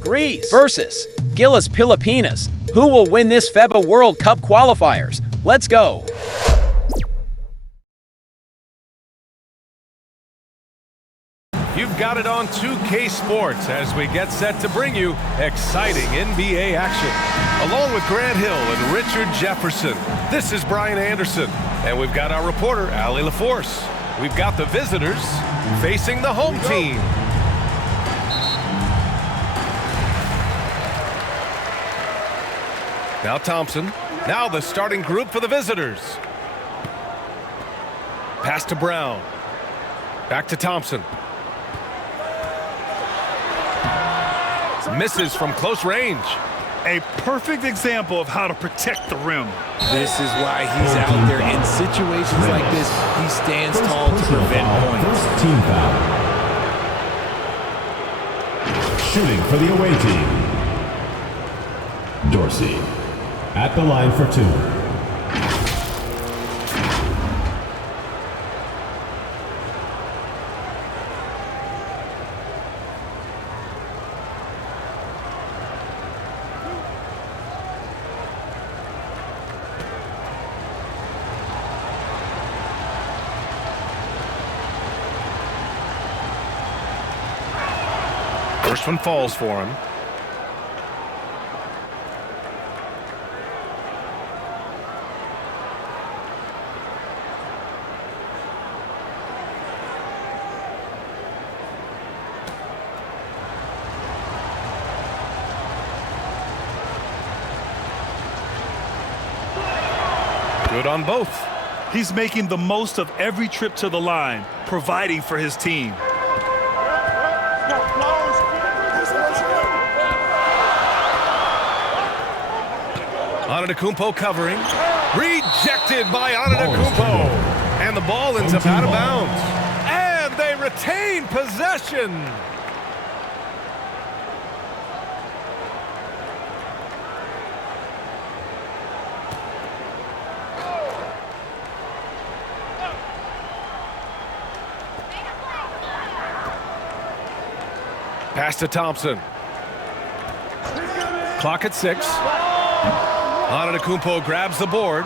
Greece versus GILAS Pilipinas. Who will win this FIBA World Cup qualifiers? Let's go! You've got it on 2K Sports as we get set to bring you exciting NBA action. Along with Grant Hill and Richard Jefferson, this is Brian Anderson. And we've got our reporter, Allie LaForce. We've got the visitors facing the home team. Now Thompson. Now the starting group for the visitors. Pass to Brown. Back to Thompson. Misses from close range. A perfect example of how to protect the rim. This is why he's out there in situations like this. He stands tall to prevent points. First team foul. Shooting for the away team. Dorsey at the line for two. First one falls for him. Good on both. He's making the most of every trip to the line, providing for his team. Antetokounmpo covering. Rejected by Antetokounmpo. And the ball ends up out of bounds. And they retain possession. Pass to Thompson. Clock at 6. Antetokounmpo grabs the board.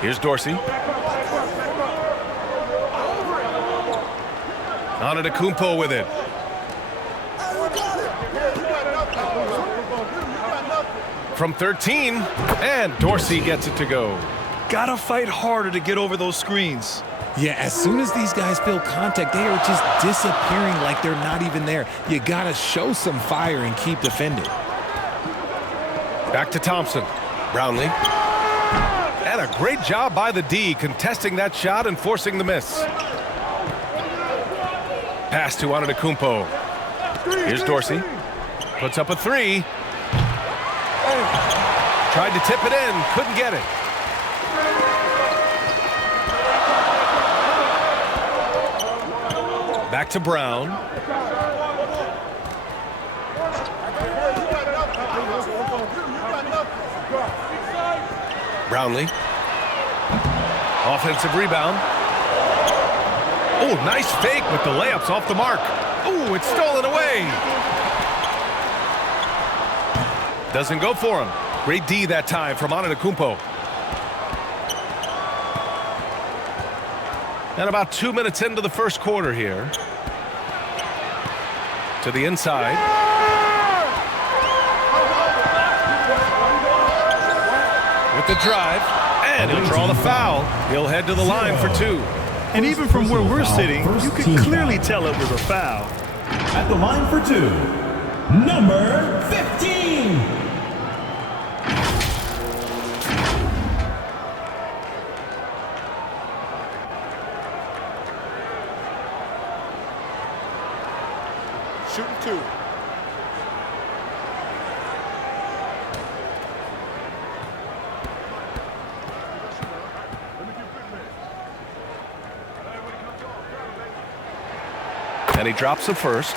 Here's Dorsey. Antetokounmpo with it. From 13, and Dorsey gets it to go. Gotta fight harder to get over those screens. Yeah, as soon as these guys feel contact, they are just disappearing like they're not even there. You gotta show some fire and keep defending. Back to Thompson. Brownlee. And a great job by the D contesting that shot and forcing the miss. Pass to Antetokounmpo. Here's Dorsey. Puts up a 3. Tried to tip it in. Couldn't get it. Back to Brown. Brownlee. Offensive rebound. Oh, nice fake with the layups off the mark. Oh, it's stolen away. Doesn't go for him. Great D that time from Antetokounmpo. And about 2 minutes into the first quarter here. To the inside. With the drive. And he'll draw the foul. He'll head to the line for 2. And even from where we're sitting, you can clearly tell it was a foul. At the line for 2, number 15. Shooting 2. And he drops the first.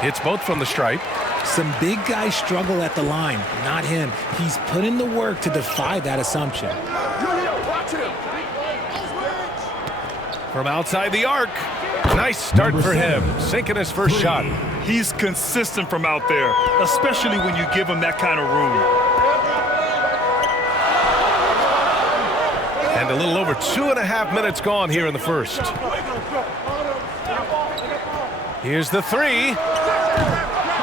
Hits both from the stripe. Some big guys struggle at the line, not him. He's put in the work to defy that assumption. From outside the arc. Nice start for him, sinking his first shot. He's consistent from out there, especially when you give him that kind of room. And a little over 2.5 minutes gone here in the first. Here's the three.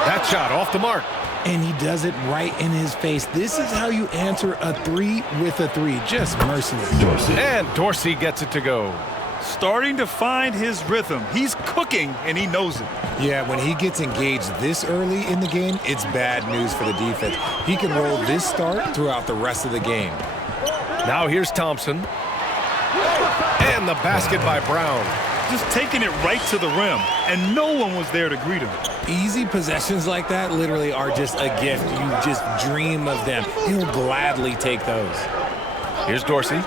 That shot off the mark. And he does it right in his face. This is how you answer a three with a three. Just merciless. And Dorsey gets it to go. Starting to find his rhythm. He's cooking, and he knows it. Yeah, when he gets engaged this early in the game, it's bad news for the defense. He can roll this start throughout the rest of the game. Now here's Thompson. And the basket by Brown. Just taking it right to the rim, and no one was there to greet him. Easy possessions like that literally are just a gift. You just dream of them. He'll gladly take those. Here's Dorsey.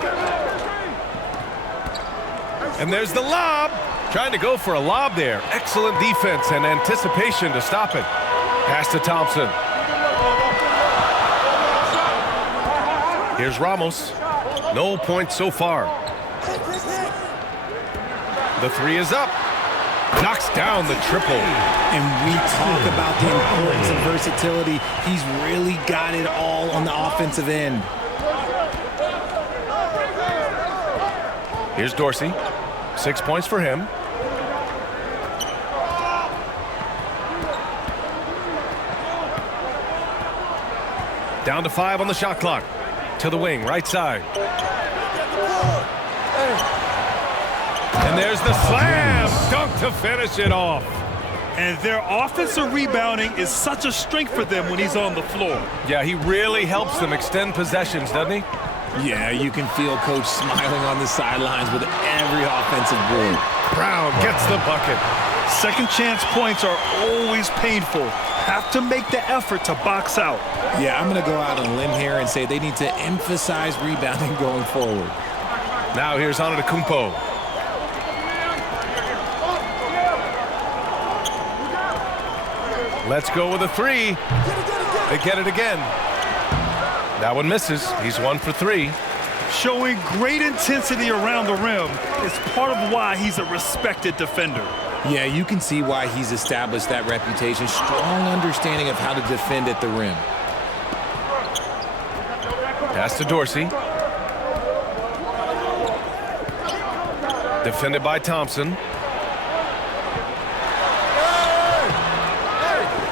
And there's the lob. Trying to go for a lob there. Excellent defense and anticipation to stop it. Pass to Thompson. Here's Ramos. No points so far. The three is up. Knocks down the triple. And we talk about the importance of versatility. He's really got it all on the offensive end. Here's Dorsey. 6 points for him. Down to 5 on the shot clock. To the wing, right side. And there's the slam dunk to finish it off. And their offensive rebounding is such a strength for them when he's on the floor. Yeah, he really helps them extend possessions, doesn't he? Yeah, you can feel Coach smiling on the sidelines with every offensive board. Brown gets the bucket. Second chance points are always painful. Have to make the effort to box out. Yeah, I'm going to go out on a limb here and say they need to emphasize rebounding going forward. Now here's Antetokounmpo. Let's go with a three. They get it again. That one misses. He's 1 for 3. Showing great intensity around the rim is part of why he's a respected defender. Yeah, you can see why he's established that reputation. Strong understanding of how to defend at the rim. Pass to Dorsey. Defended by Thompson.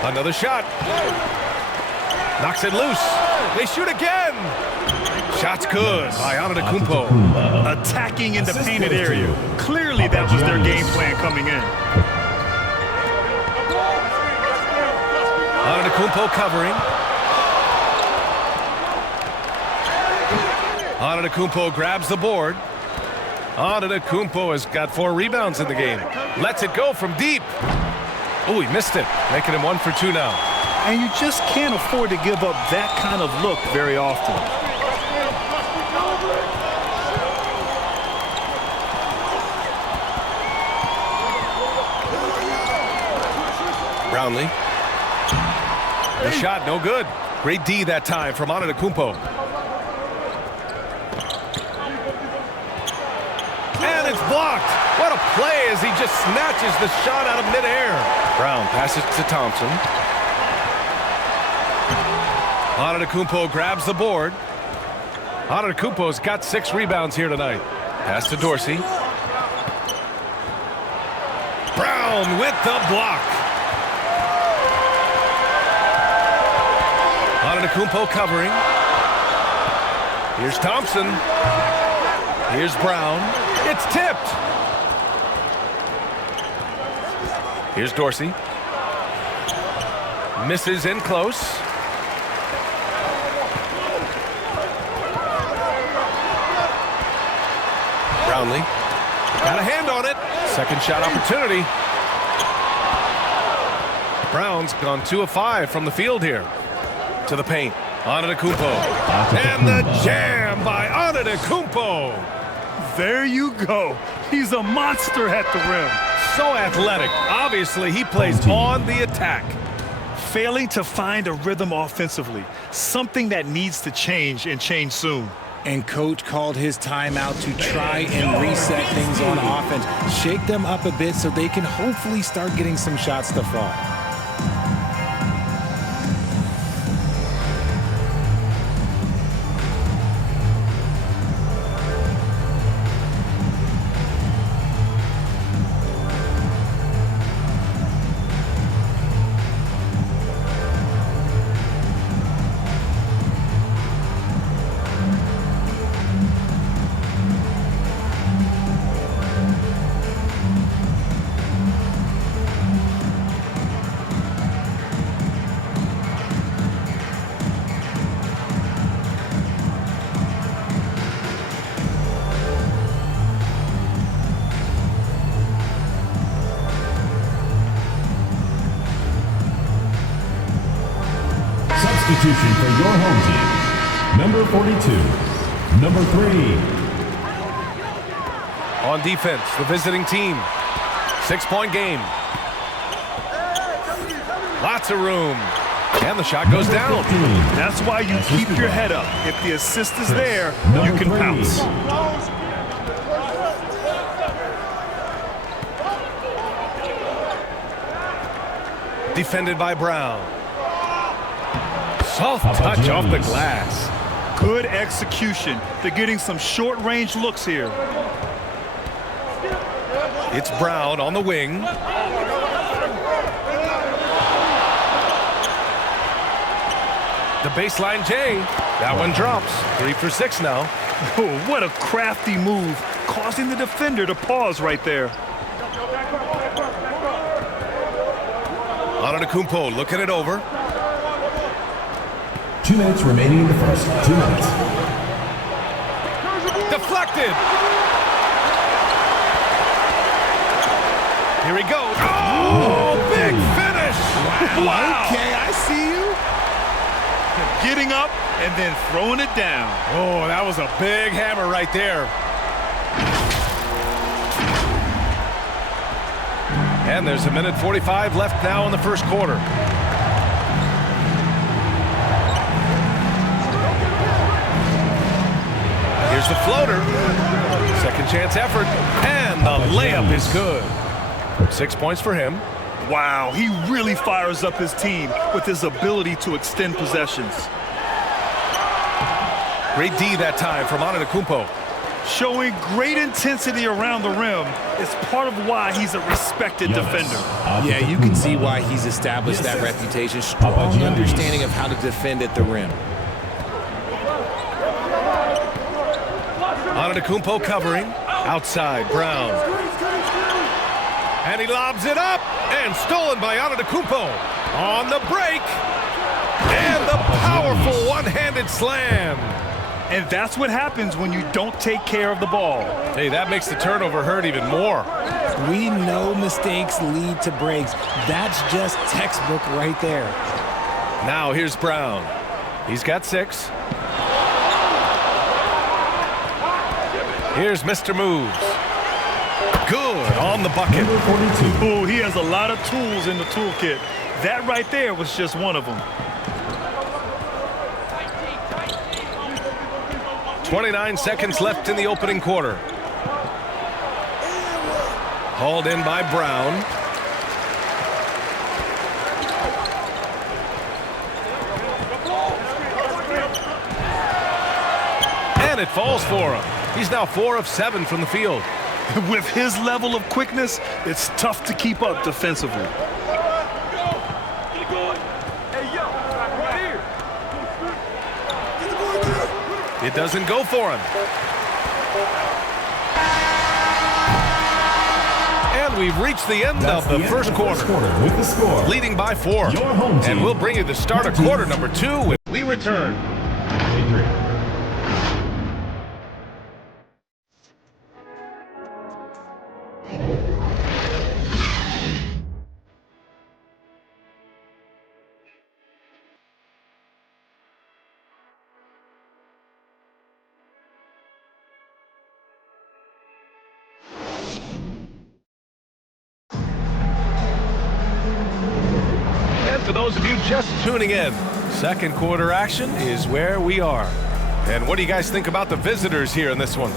Another shot. Knocks it loose. They shoot again. Shot's good by Antetokounmpo. Attacking in the painted area. Clearly that was their game plan coming in. Antetokounmpo covering. Antetokounmpo grabs the board. Antetokounmpo has got 4 rebounds in the game. Lets it go from deep. Oh, he missed it, making him 1 for 2 now. And you just can't afford to give up that kind of look very often. Brownlee. The shot, no good. Great D that time from Antetokounmpo. And it's blocked. What a play as he just snatches the shot out of midair. Brown passes to Thompson. Antetokounmpo grabs the board. Antetokounmpo's got 6 rebounds here tonight. Pass to Dorsey. Brown with the block. Antetokounmpo covering. Here's Thompson. Here's Brown. It's tipped. Here's Dorsey. Misses in close. Brownlee got a hand on it. Second shot opportunity. Brown's gone 2 of 5 from the field here. To the paint. Antetokounmpo. And the jam by Antetokounmpo. There you go. He's a monster at the rim. So athletic. Obviously, he plays on the attack. Failing to find a rhythm offensively, something that needs to change and change soon. And coach called his timeout to try and reset things on offense. Shake them up a bit so they can hopefully start getting some shots to fall. Substitution for your home team. Number 42, number 3. On defense, the visiting team. 6-point game. Lots of room. And the shot goes down. That's why you keep your head up. If the assist is there, you can pounce. Defended by Brown. Soft touch off the glass. Good execution. They're getting some short-range looks here. It's Brown on the wing. The baseline J. That one drops. 3 for 6 now. Oh, what a crafty move, causing the defender to pause right there. Antetokounmpo looking it over. 2 minutes remaining in the first. 2 minutes. Deflected. Here he goes. Oh, big finish. Wow. Okay, I see you. Getting up and then throwing it down. Oh, that was a big hammer right there. And there's 1:45 left now in the first quarter. Here's the floater. Second chance effort. And the layup is good. 6 points for him. Wow, he really fires up his team with his ability to extend possessions. Great D that time from Antetokounmpo. Showing great intensity around the rim is part of why he's a respected defender. Yeah, you can see why he's established that reputation. Strong understanding of how to defend at the rim. Antetokounmpo covering. Outside, Brown. And he lobs it up. And stolen by Antetokounmpo. On the break. And the powerful one-handed slam. And that's what happens when you don't take care of the ball. Hey, that makes the turnover hurt even more. We know mistakes lead to breaks. That's just textbook right there. Now here's Brown. He's got 6. Here's Mr. Moves. Good on the bucket. Oh, he has a lot of tools in the toolkit. That right there was just one of them. 29 seconds left in the opening quarter. Hauled in by Brown. And it falls for him. He's now 4 of 7 from the field. With his level of quickness, it's tough to keep up defensively. It doesn't go for him. And we've reached the end of the first quarter. With the score. Leading by 4. Your home team. And we'll bring you the start of quarter number 2 when we return. just tuning in, second quarter action is where we are. And what do you guys think about the visitors here in this one?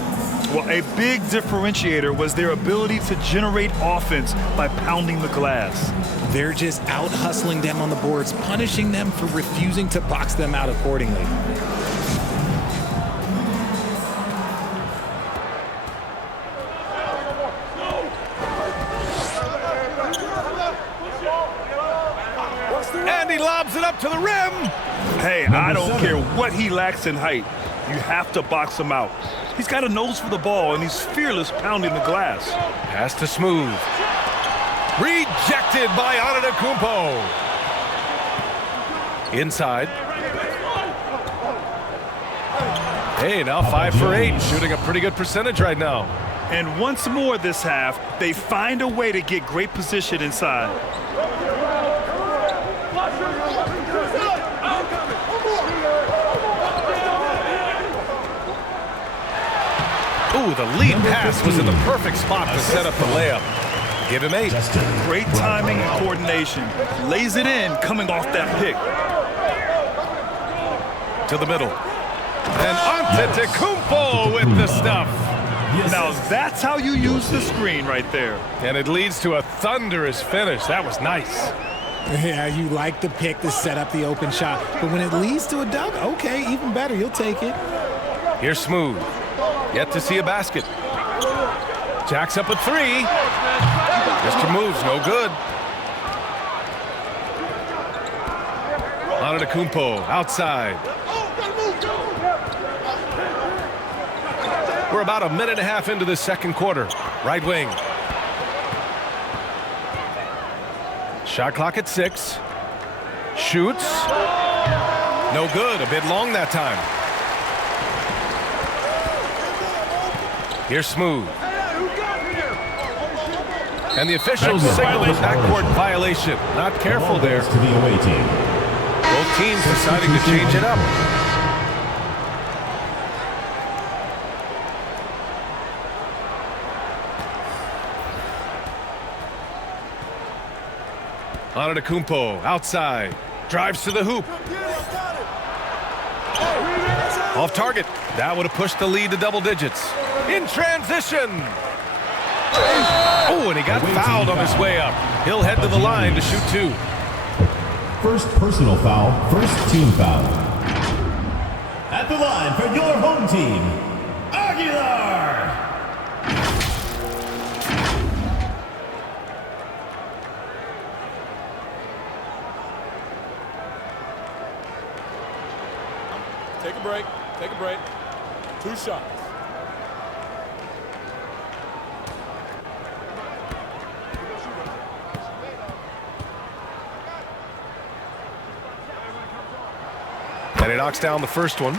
Well, a big differentiator was their ability to generate offense by pounding the glass. They're just out hustling them on the boards, punishing them for refusing to box them out accordingly. And he lobs it up to the rim. Hey, I don't care what he lacks in height. You have to box him out. He's got a nose for the ball, and he's fearless pounding the glass. Pass to Smooth. Rejected by Antetokounmpo. Inside. Hey, now 5 for 8, shooting a pretty good percentage right now. And once more this half, they find a way to get great position inside. Ooh, the lead pass was in the perfect spot to set up the layup. Give him 8. Great timing and coordination. Lays it in coming off that pick. To the middle. And Antetokounmpo with the stuff. Now that's how you use the screen right there. And it leads to a thunderous finish. That was nice. Yeah, you like the pick to set up the open shot. But when it leads to a dunk, okay, even better. You'll take it. Here's Smooth. Yet to see a basket. Jacks up a 3. Mr. Moves, no good. Antetokounmpo outside. We're about a minute and a half into the second quarter. Right wing. Shot clock at 6. Shoots. No good. A bit long that time. Here's Smooth. And the officials signal a backcourt violation. Not careful there. To the away team. Both teams deciding to change it up. Antetokounmpo outside. Drives to the hoop. Off target. That would have pushed the lead to double digits. In transition. Oh, and he got fouled on his way up. He'll head to the line to shoot 2. First personal foul, first team foul. At the line for your home team, Aguilar. Take a break. Take a break. 2 shots. And he knocks down the first one.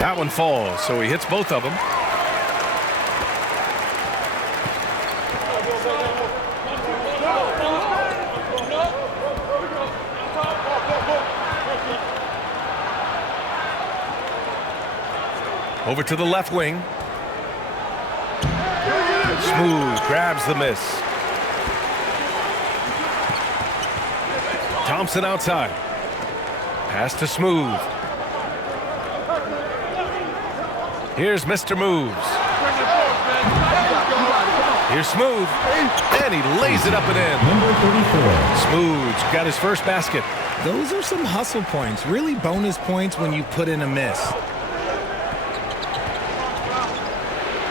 That one falls, so he hits both of them. Over to the left wing. Smooth grabs the miss. Thompson outside. Pass to Smooth. Here's Mr. Moves. Here's Smooth. And he lays it up and in. Number 34. Smooth's got his first basket. Those are some hustle points, really bonus points when you put in a miss.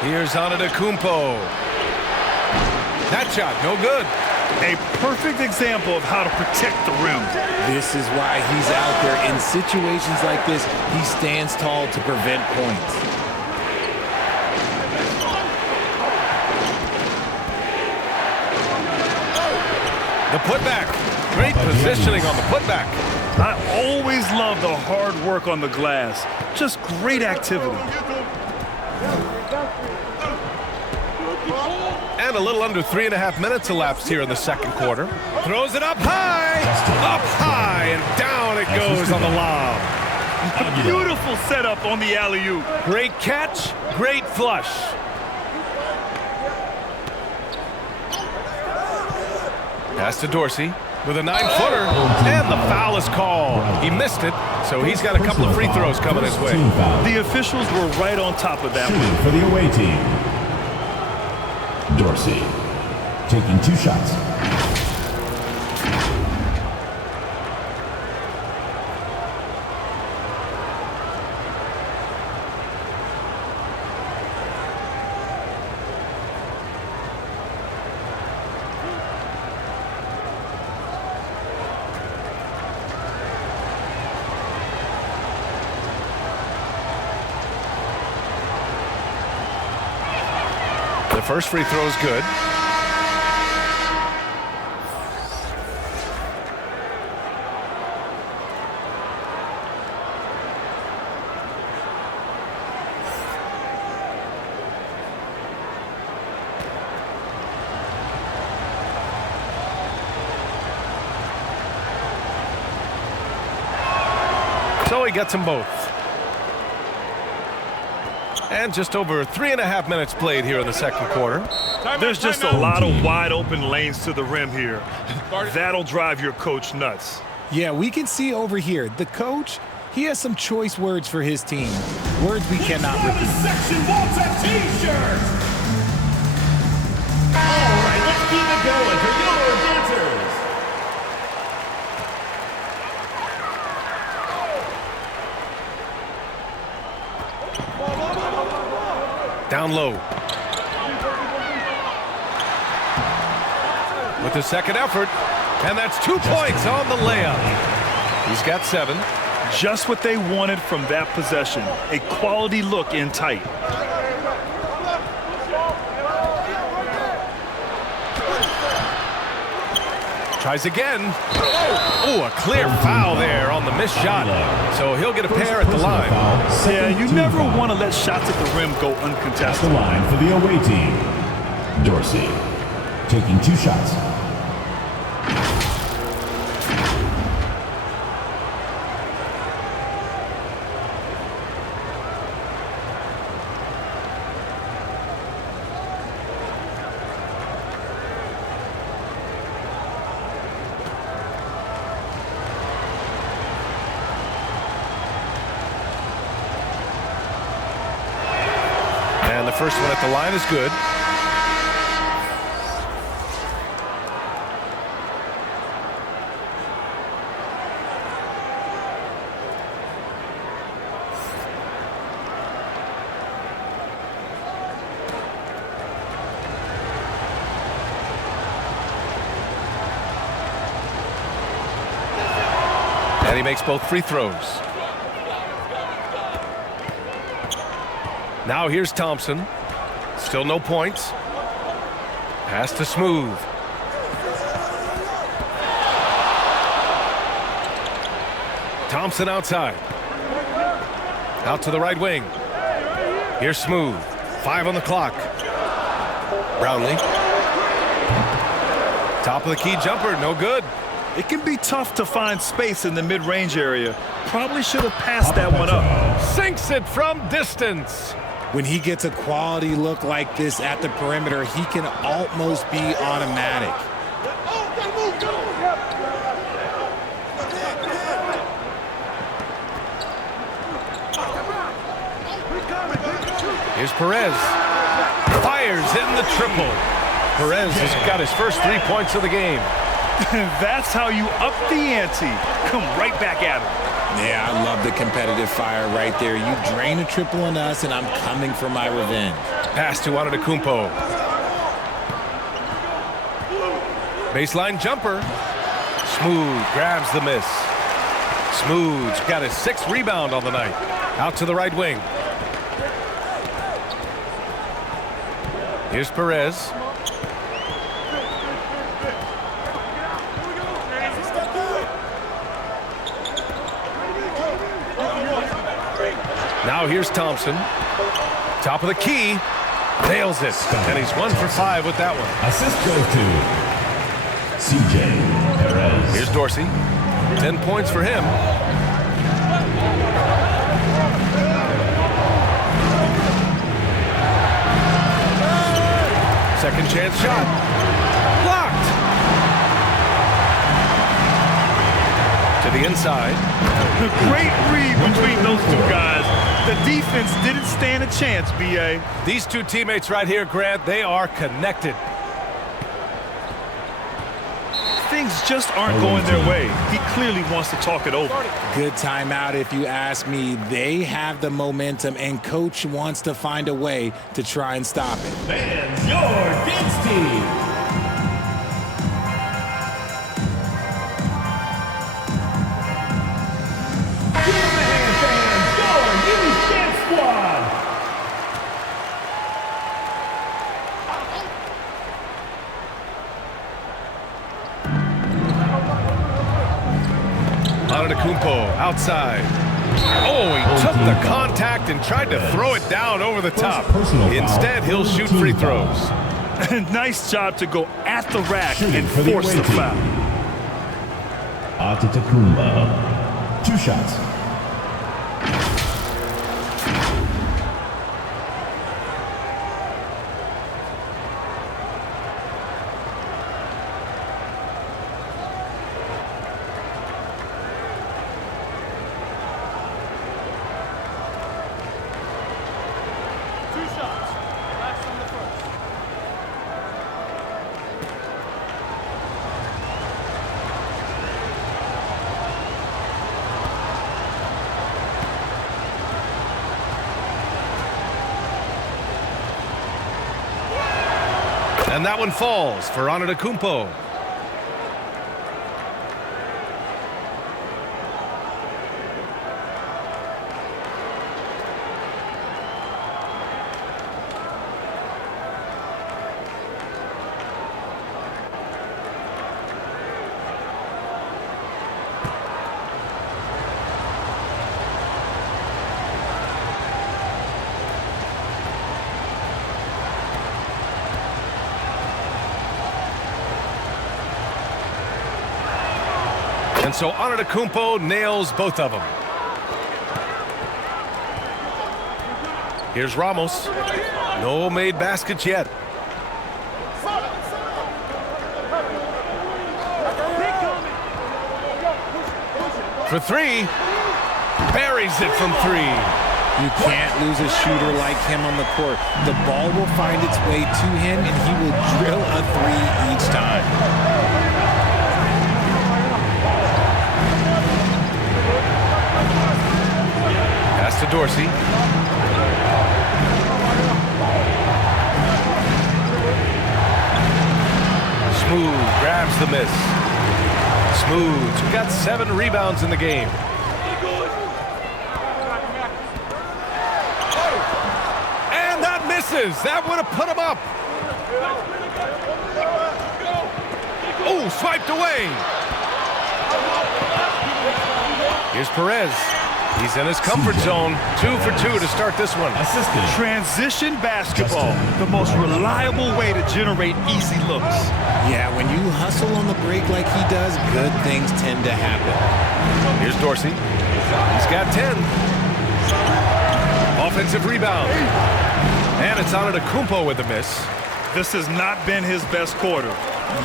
Here's Antetokounmpo. That shot, no good. A perfect example of how to protect the rim. This is why he's out there. In situations like this, he stands tall to prevent points. The putback. Great positioning on the putback. I always love the hard work on the glass. Just great activity. And And a little under 3.5 minutes elapsed here in the second quarter. Throws it up high, and down it goes on the lob. Beautiful setup on the alley-oop. Great catch, great flush. Pass to Dorsey with a 9-footer, and the foul is called. He missed it, so he's got a couple of free throws coming his way. The officials were right on top of that one. For the away team, Dorsey taking 2 shots. The first free throw is good. So he gets them both. And just over 3.5 minutes played here in the second quarter. There's just a lot of wide open lanes to the rim here. That'll drive your coach nuts. Yeah, we can see over here, the coach, he has some choice words for his team. Words we cannot repeat. Section wants a t-shirt! All right, let's keep it going for your dancers. Down low. With the second effort, and that's 2 points on the layup. He's got 7. Just what they wanted from that possession. A quality look in tight. Tries again. Oh, a clear foul there on the missed shot. So he'll get a pair at the line. Yeah, you never want to let shots at the rim go At the uncontested. line for the away team, Dorsey taking 2 shots. And the first one at the line is good. And he makes both free throws. Now here's Thompson. Still no points. Pass to Smooth. Thompson outside. Out to the right wing. Here's Smooth. 5 on the clock. Brownlee. Top of the key jumper, no good. It can be tough to find space in the mid-range area. Probably should have passed that one up. Sinks it from distance. When he gets a quality look like this at the perimeter, he can almost be automatic. Here's Perez. Fires in the triple. Perez has got his first 3 points of the game. That's how you up the ante. Come right back at him. Yeah, I love the competitive fire right there. You drain a triple on us, and I'm coming for my revenge. Pass to Antetokounmpo. Baseline jumper. Smooth grabs the miss. Smooth's got his 6th rebound on the night. Out to the right wing. Here's Perez. Now here's Thompson. Top of the key. Nails it. And he's 1 for 5 with that one. Assist goes to CJ Perez. Here's Dorsey. 10 points for him. Second chance shot. Blocked. To the inside. The great read between those two guys. The defense didn't stand a chance, B.A. These two teammates right here, Grant, they are connected. Things just aren't going their way. He clearly wants to talk it over. Good timeout if you ask me. They have the momentum, and coach wants to find a way to try and stop it. Fans, your Games Team. Give them a hand, fans. Your News Dance Squad. Antetokounmpo outside. Oh, he took the contact and tried to throw it down over the top. Instead, he'll shoot free throws. Nice job to go at the rack Shooting and for the force the away team. foul. Antetokounmpo. 2 shots. And that one falls for Antetokounmpo. And so Antetokounmpo nails both of them. Here's Ramos. No made baskets yet. For 3. Buries it from 3. You can't lose a shooter like him on the court. The ball will find its way to him, and he will drill a 3 each time. Pass to Dorsey. Smooth grabs the miss. Smooth got 7 rebounds in the game. And that misses. That would have put him up. Oh, swiped away. Here's Perez. He's in his comfort zone. 2 for 2 to start this one. Assistant. Transition basketball, the most reliable way to generate easy looks. Yeah, when you hustle on the break like he does, good things tend to happen. Here's Dorsey. He's got 10. Offensive rebound. And it's Antetokounmpo with the miss. This has not been his best quarter.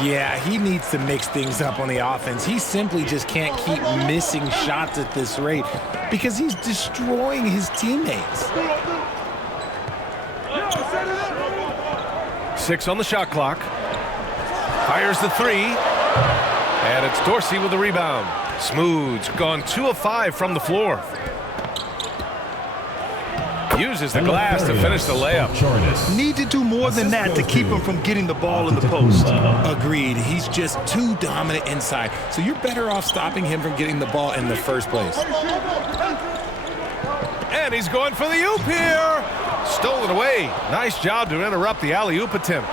Yeah, he needs to mix things up on the offense. He simply just can't keep missing shots at this rate because he's destroying his teammates. 6 on the shot clock. Fires the 3. And it's Dorsey with the rebound. Smooth's gone 2 of 5 from the floor. Uses the glass to finish the layup. Need to do more than that to keep him from getting the ball in the post. Agreed. He's just too dominant inside. So you're better off stopping him from getting the ball in the first place. And he's going for the oop here. Stolen away. Nice job to interrupt the alley-oop attempt.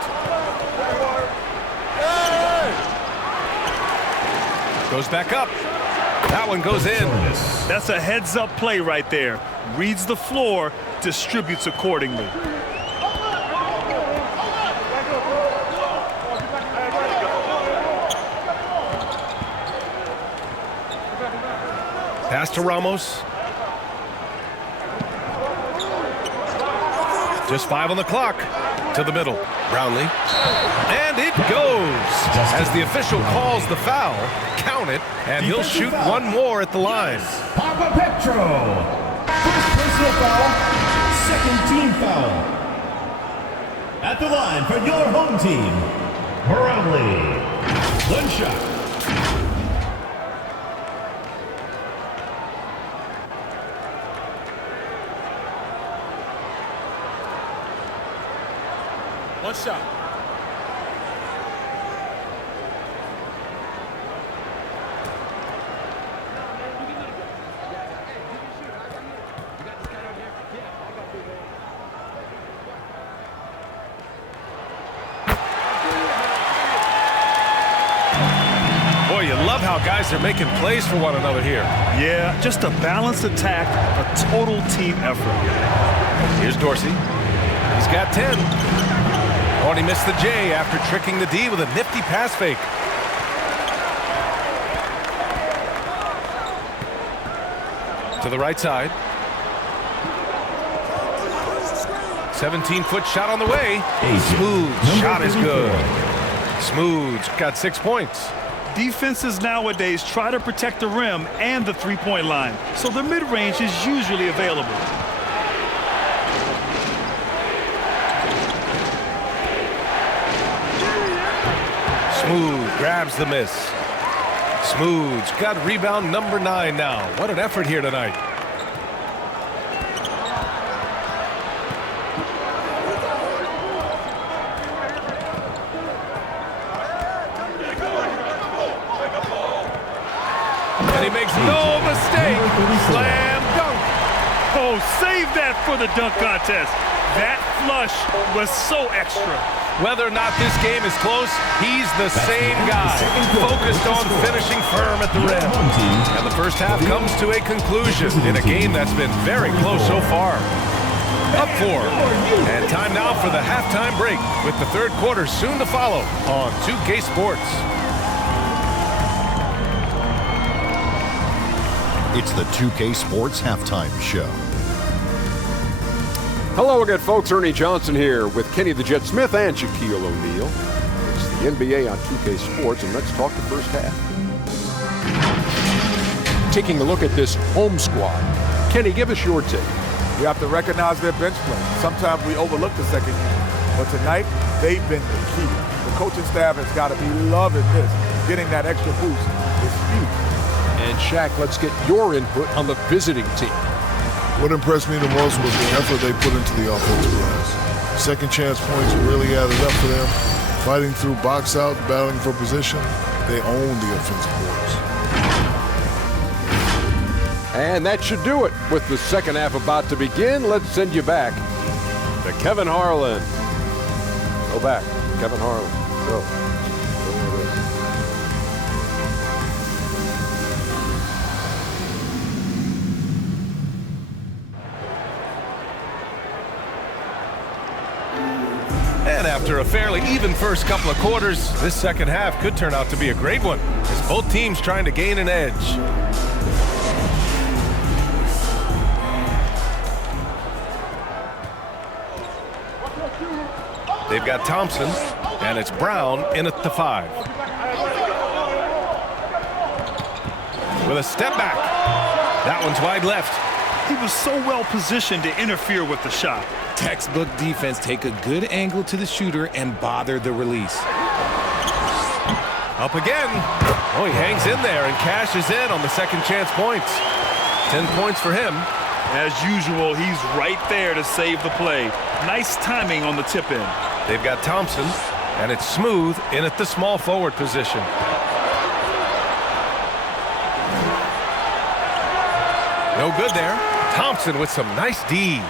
Goes back up. That one goes in. That's a heads-up play right there. Reads the floor, distributes accordingly. Pass to Ramos. Just 5 on the clock. To the middle. Brownlee. And it goes. As the official calls the foul, count it, and he'll shoot one more at the line. Papa Petro. First personal foul, second team foul. At the line for your home team, Brownlee. One shot. One shot. Boy, you love how guys are making plays for one another here. Yeah, just a balanced attack, a total team effort. Here's Dorsey. He's got 10. Oh, and he missed the J after tricking the D with a nifty pass fake. To the right side. 17-foot shot on the way. Smooth shot is good. Smooth got 6 points. Defenses nowadays try to protect the rim and the three-point line, so the mid-range is usually available. Smooth grabs the miss. Smooth's got rebound number 9 now. What an effort here tonight. And he makes no mistake. Slam dunk. Oh, save that for the dunk contest. That flush was so extra. Whether or not this game is close, he's the same guy, focused on finishing firm at the rim. And the first half comes to a conclusion in a game that's been very close so far. Up 4. And time now for the halftime break, with the third quarter soon to follow on 2K Sports. It's the 2K Sports Halftime Show. Hello again, folks. Ernie Johnson here with Kenny the Jet Smith and Shaquille O'Neal. It's the NBA on 2K Sports, and let's talk the first half. Taking a look at this home squad. Kenny, give us your take. We have to recognize their bench play. Sometimes we overlook the second unit, but tonight they've been the key. The coaching staff has got to be loving this. Getting that extra boost is huge. And Shaq, let's get your input on the visiting team. What impressed me the most was the effort they put into the offensive glass. Second chance points really added up for them. Fighting through box out, battling for position, they own the offensive boards. And that should do it. With the second half about to begin, let's send you back to Kevin Harlan. Go back, Kevin Harlan. Go. And after a fairly even first couple of quarters, this second half could turn out to be a great one, as both teams trying to gain an edge. They've got Thompson, and it's Brown in at the 5. With a step back. That one's wide left. He was so well positioned to interfere with the shot. Textbook defense. Take a good angle to the shooter and bother the release. Up again. Oh, he hangs in there and cashes in on the second chance points. 10 points for him. As usual, he's right there to save the play. Nice timing on the tip in. They've got Thompson, and it's Smooth in at the small forward position. No good there. Thompson with some nice D.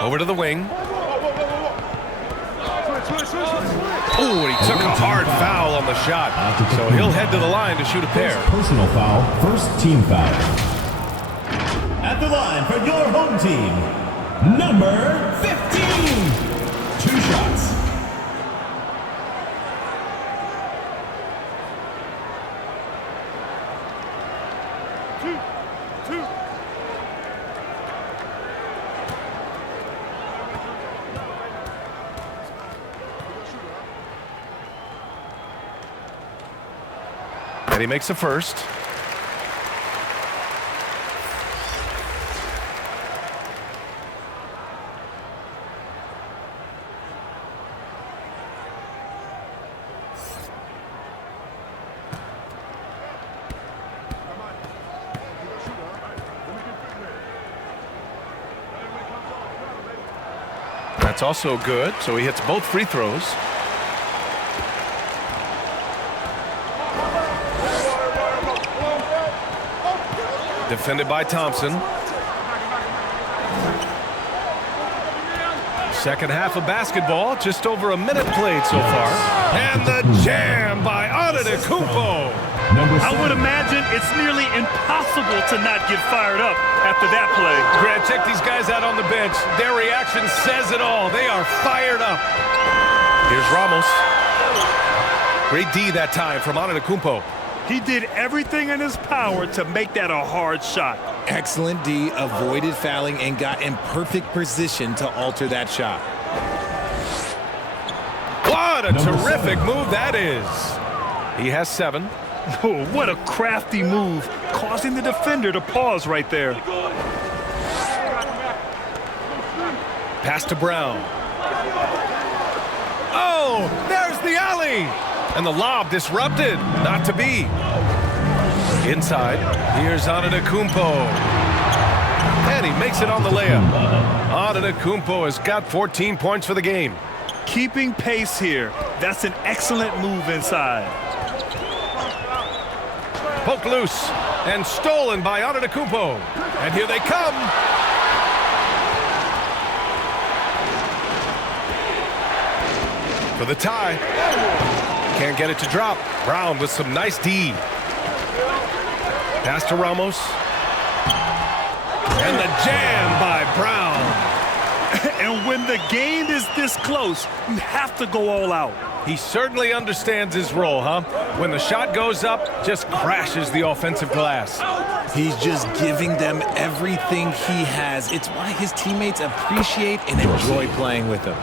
Over to the wing. Oh, and he took a hard foul on the shot. So he'll head to the line to shoot a pair. Personal foul, first team foul. At the line for your home team, number 15. 2 shots. And he makes a first. That's also good, so he hits both free throws. Defended by Thompson. Second half of basketball, just over a minute played so far. And the jam by Antetokounmpo. I would imagine it's nearly impossible to not get fired up after that play. Grant, check these guys out on the bench. Their reaction says it all. They are fired up. Here's Ramos. Great D that time from Antetokounmpo. He did everything in his power to make that a hard shot. Excellent D, avoided fouling and got in perfect position to alter that shot. What a terrific move that is. He has 7. Oh, what a crafty move, causing the defender to pause right there. Pass to Brown. Oh, there's the alley. And the lob disrupted. Not to be. Inside, here's Antetokounmpo. And he makes it on the layup. Antetokounmpo has got 14 points for the game. Keeping pace here. That's an excellent move inside. Poked loose and stolen by Antetokounmpo. And here they come. For the tie. Can't get it to drop. Brown with some nice D. Pass to Ramos. And the jam by Brown. And when the game is this close, you have to go all out. He certainly understands his role, huh? When the shot goes up, just crashes the offensive glass. He's just giving them everything he has. It's why his teammates appreciate and enjoy playing with him.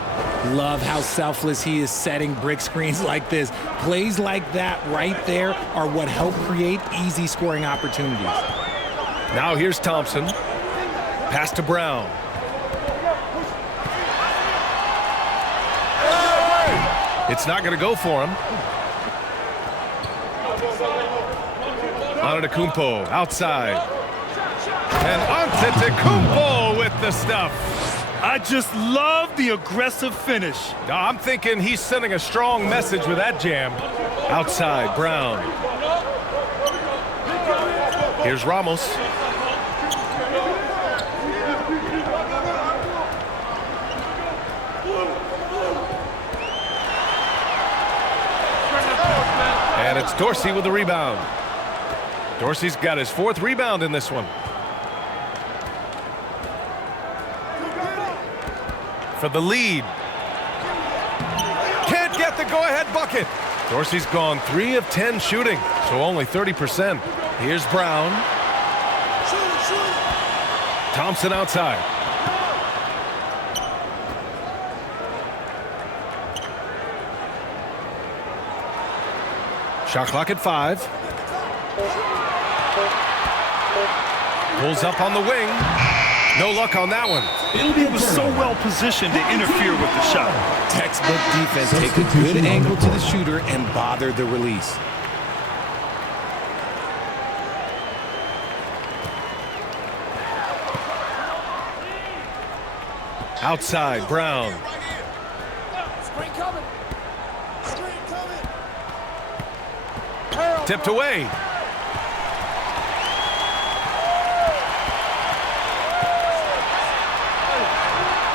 Love how selfless he is setting brick screens like this. Plays like that right there are what help create easy scoring opportunities. Now here's Thompson. Pass to Brown. It's not going to go for him. Antetokounmpo outside. And Antetokounmpo with the stuff. I just love the aggressive finish. I'm thinking he's sending a strong message with that jam. Outside, Brown. Here's Ramos. And it's Dorsey with the rebound. Dorsey's got his 4th rebound in this one. For the lead. Can't get the go-ahead bucket. Dorsey's gone 3 of 10 shooting, so only 30%. Here's Brown. Thompson outside. Shot clock at 5. Pulls up on the wing. No luck on that one. He was so well positioned to interfere with the shot. Textbook defense. Take a good angle to the shooter and bother the release. Outside, Brown. Screen coming. Screen coming. Tipped away.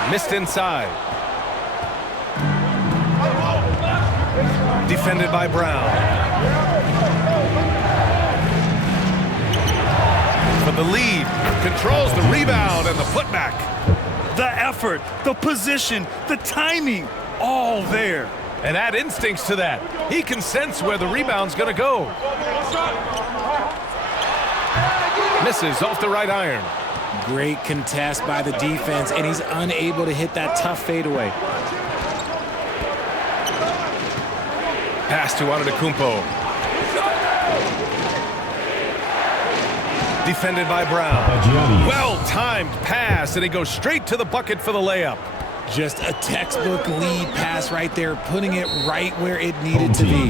Missed inside. Defended by Brown. For the lead. Controls the rebound and the putback. The effort, the position, the timing, all there. And add instincts to that. He can sense where the rebound's going to go. Misses off the right iron. Great contest by the defense, and he's unable to hit that tough fadeaway. Pass to Antetokounmpo. Defended by Brown. Well-timed pass, and he goes straight to the bucket for the layup. Just a textbook lead pass right there, putting it right where it needed to be.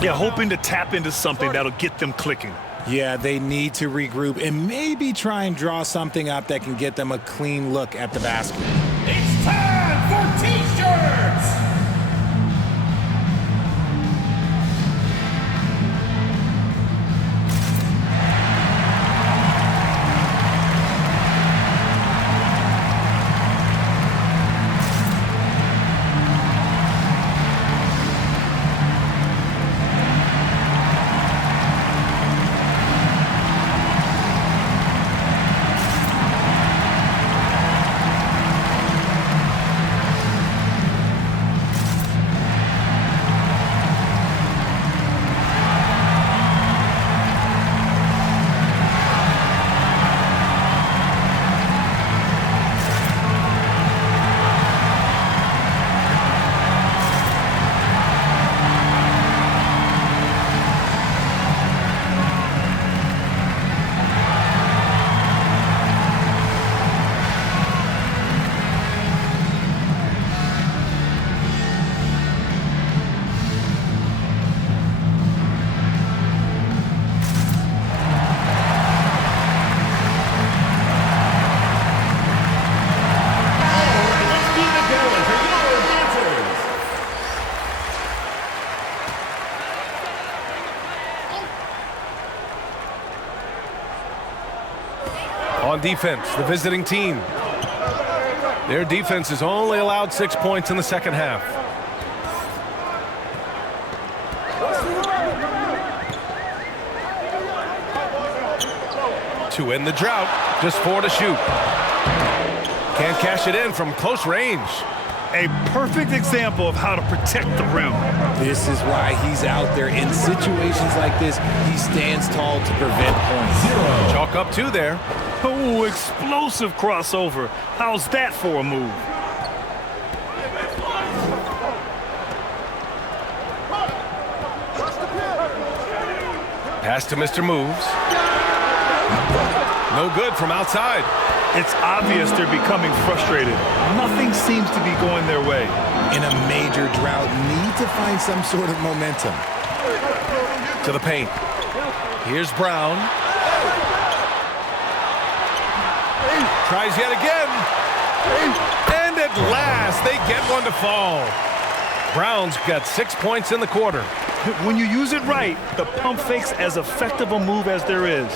Yeah, hoping to tap into something that'll get them clicking. Yeah, they need to regroup and maybe try and draw something up that can get them a clean look at the basket. It's time for T-shirts! On defense, the visiting team. Their defense has only allowed 6 points in the second half. To end the drought, just 4 to shoot. Can't cash it in from close range. A perfect example of how to protect the rim. This is why he's out there. In situations like this, he stands tall to prevent points. Chalk up 2 there. Oh, explosive crossover. How's that for a move? Pass to Mr. Moves. No good from outside. It's obvious they're becoming frustrated. Nothing seems to be going their way. In a major drought, need to find some sort of momentum. To the paint. Here's Brown. Tries yet again. And at last, they get one to fall. Brown's got 6 points in the quarter. When you use it right, the pump fake's as effective a move as there is.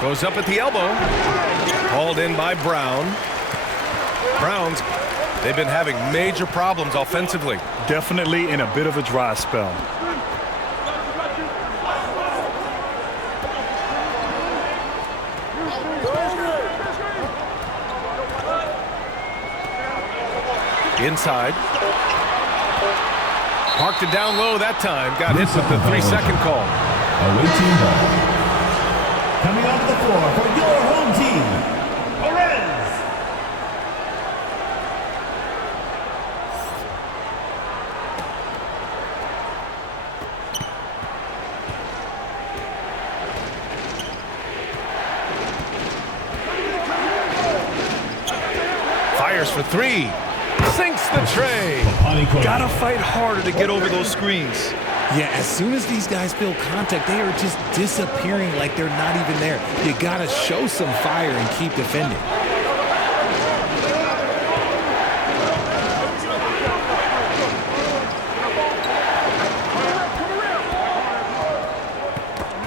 Goes up at the elbow. Hauled in by Brown. Browns, they've been having major problems offensively. Definitely in a bit of a dry spell. Inside. Parked it down low that time. Got hit with the 3-second call. Awaiting ball. Coming onto the floor for your home team, Perez. Fires for 3. Sinks the tray. Gotta fight harder to get over those screens. Yeah, as soon as these guys feel contact, they are just disappearing like they're not even there. You gotta show some fire and keep defending.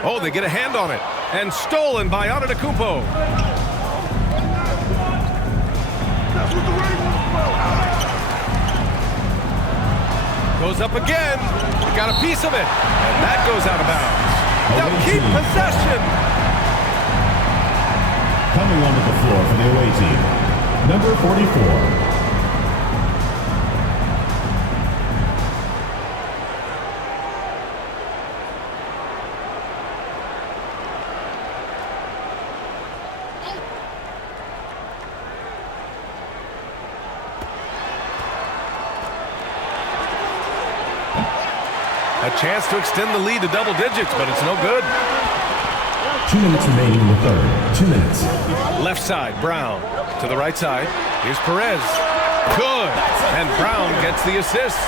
Oh, they get a hand on it. And stolen by Antetokounmpo. Goes up again. Got a piece of it. And that goes out of bounds. They'll keep possession. Coming onto the floor for the away team, number 44. A chance to extend the lead to double digits, but it's no good. 2 minutes remaining in the third. 2 minutes. Left side, Brown. To the right side, here's Perez. Good. And Brown gets the assist.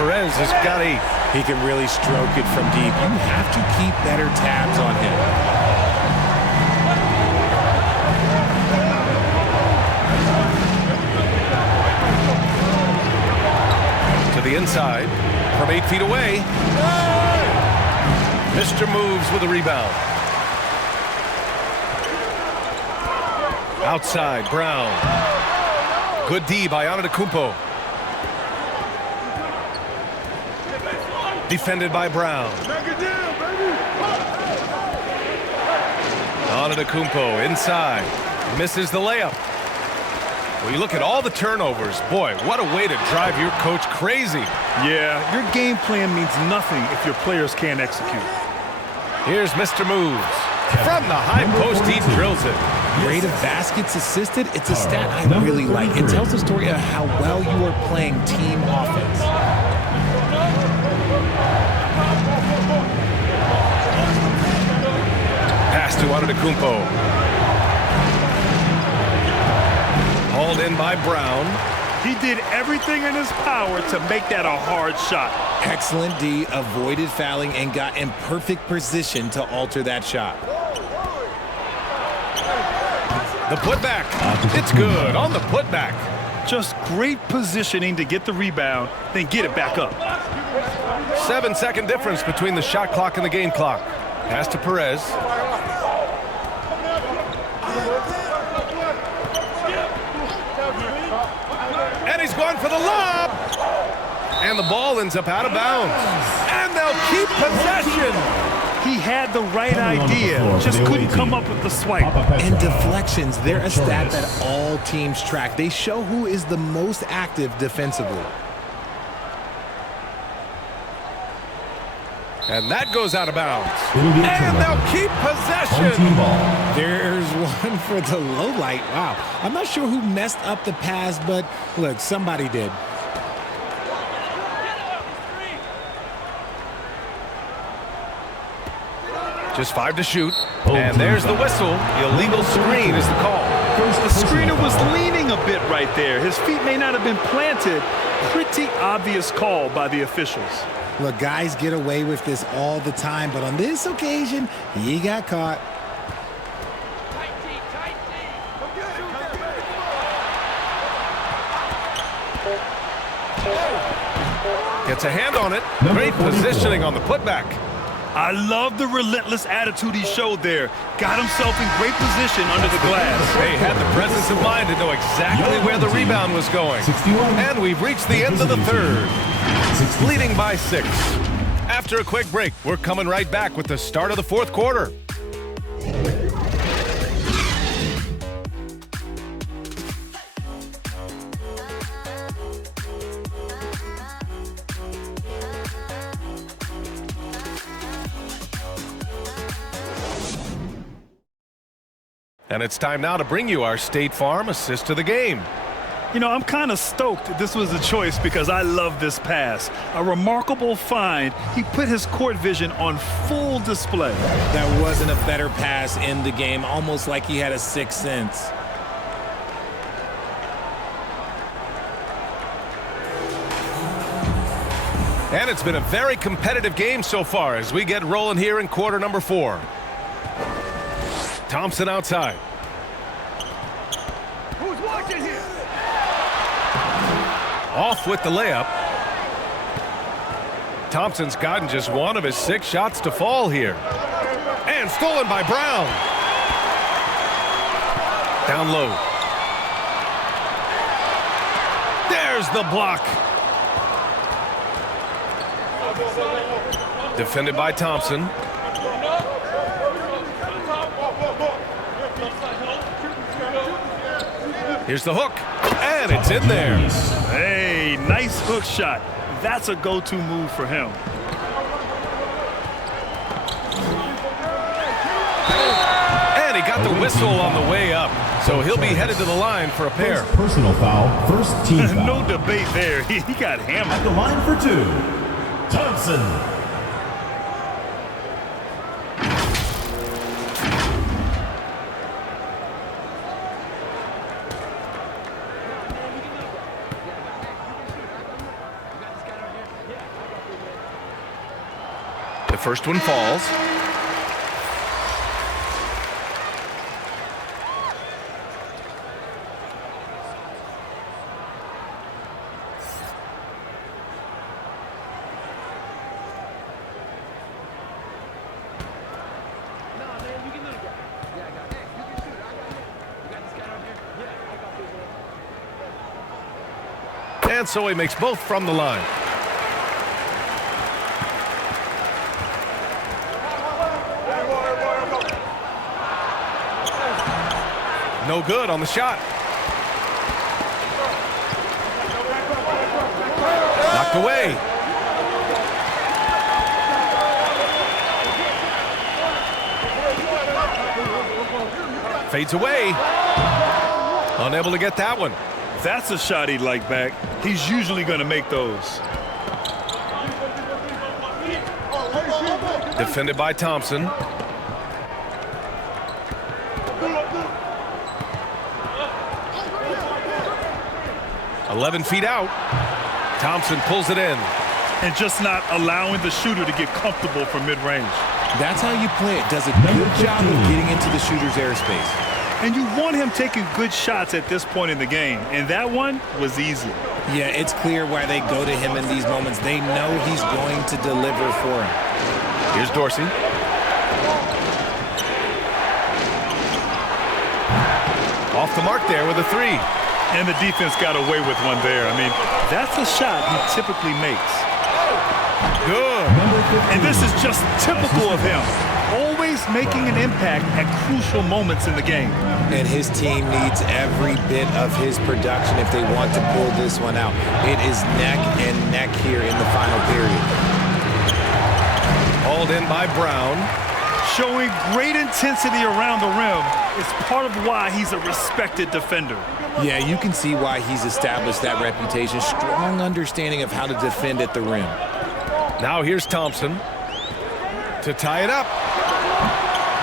Perez has got 8. He can really stroke it from deep. You have to keep better tabs on him. To the inside from 8 feet away. Mr. Moves with a rebound. Outside, Brown. Good D by Antetokounmpo. Defended by Brown. Antetokounmpo inside. Misses the layup. Well, you look at all the turnovers. Boy, what a way to drive your coach crazy. Yeah, your game plan means nothing if your players can't execute. Here's Mr. Moves. From the high post, he drills it. Rate of baskets assisted, it's a stat I really like. It tells the story of how well you are playing team offense. Pass to Antetokounmpo. Hauled in by Brown. He did everything in his power to make that a hard shot. Excellent D, avoided fouling, and got in perfect position to alter that shot. The putback. It's good on the putback. Just great positioning to get the rebound, then get it back up. 7-second difference between the shot clock and the game clock. Pass to Perez. And he's going for the lob. And the ball ends up out of bounds. And they'll keep possession. He had the right idea, just couldn't come up with the swipe. And deflections, they're a stat that all teams track. They show who is the most active defensively. And that goes out of bounds. And they'll keep possession. There's one for the low light. Wow. I'm not sure who messed up the pass, but look, somebody did. Just 5 to shoot. And there's the whistle. Illegal screen is the call. The screener was leaning a bit right there. His feet may not have been planted. Pretty obvious call by the officials. Look, guys get away with this all the time, but on this occasion, he got caught. Gets a hand on it. Great positioning on the putback. I love the relentless attitude he showed there. Got himself in great position under the glass. They had the presence of mind to know exactly where the rebound was going. And we've reached the end of the third. Leading by 6. After a quick break, we're coming right back with the start of the fourth quarter. And it's time now to bring you our State Farm assist to the game. You know, I'm kind of stoked this was a choice because I love this pass. A remarkable find. He put his court vision on full display. That wasn't a better pass in the game, almost like he had a sixth sense. And it's been a very competitive game so far as we get rolling here in quarter number 4. Thompson outside. Who's watching here? Off with the layup. Thompson's gotten just one of his 6 shots to fall here. And stolen by Brown. Down low. There's the block. Defended by Thompson. Here's the hook, and it's in there. Hey, nice hook shot. That's a go-to move for him. And he got the whistle on the way up, so he'll be headed to the line for a pair. Personal foul, first team foul. No debate there. He got hammered. At the line for 2, Thompson. first one falls. And so he makes both from the line. No good on the shot. Knocked away. Fades away. Unable to get that one. That's a shot he'd like back. He's usually going to make those. Defended by Thompson. "11 feet out." Thompson pulls it in. And just not allowing the shooter to get comfortable from mid-range. That's how you play it. Does a good job of getting into the shooter's airspace. And you want him taking good shots at this point in the game. And that one was easy. Yeah, it's clear why they go to him in these moments. They know he's going to deliver for him. Here's Dorsey. Off the mark there with a three. And the defense got away with one there. I mean, that's a shot he typically makes. Good. And this is just typical of him. Always making an impact at crucial moments in the game. And his team needs every bit of his production if they want to pull this one out. It is neck and neck here in the final period. Hauled in by Brown. Showing great intensity around the rim is part of why he's a respected defender. Yeah, you can see why he's established that reputation. Strong understanding of how to defend at the rim. Now here's Thompson to tie it up.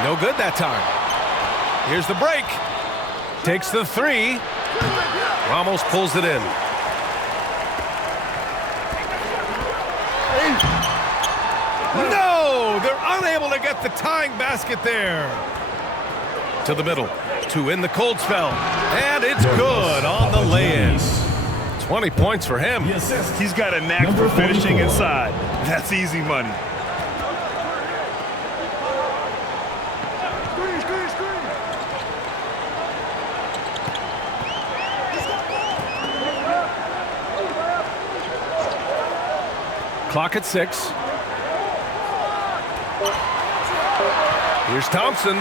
No good that time. Here's the break. Takes the three. Ramos pulls it in. No! They're unable to get the tying basket there. To the middle. Two in the cold spell. And it's good on the lay-in. 20 points for him. He's got a knack for finishing inside. That's easy money. Clock at 6. Here's Thompson.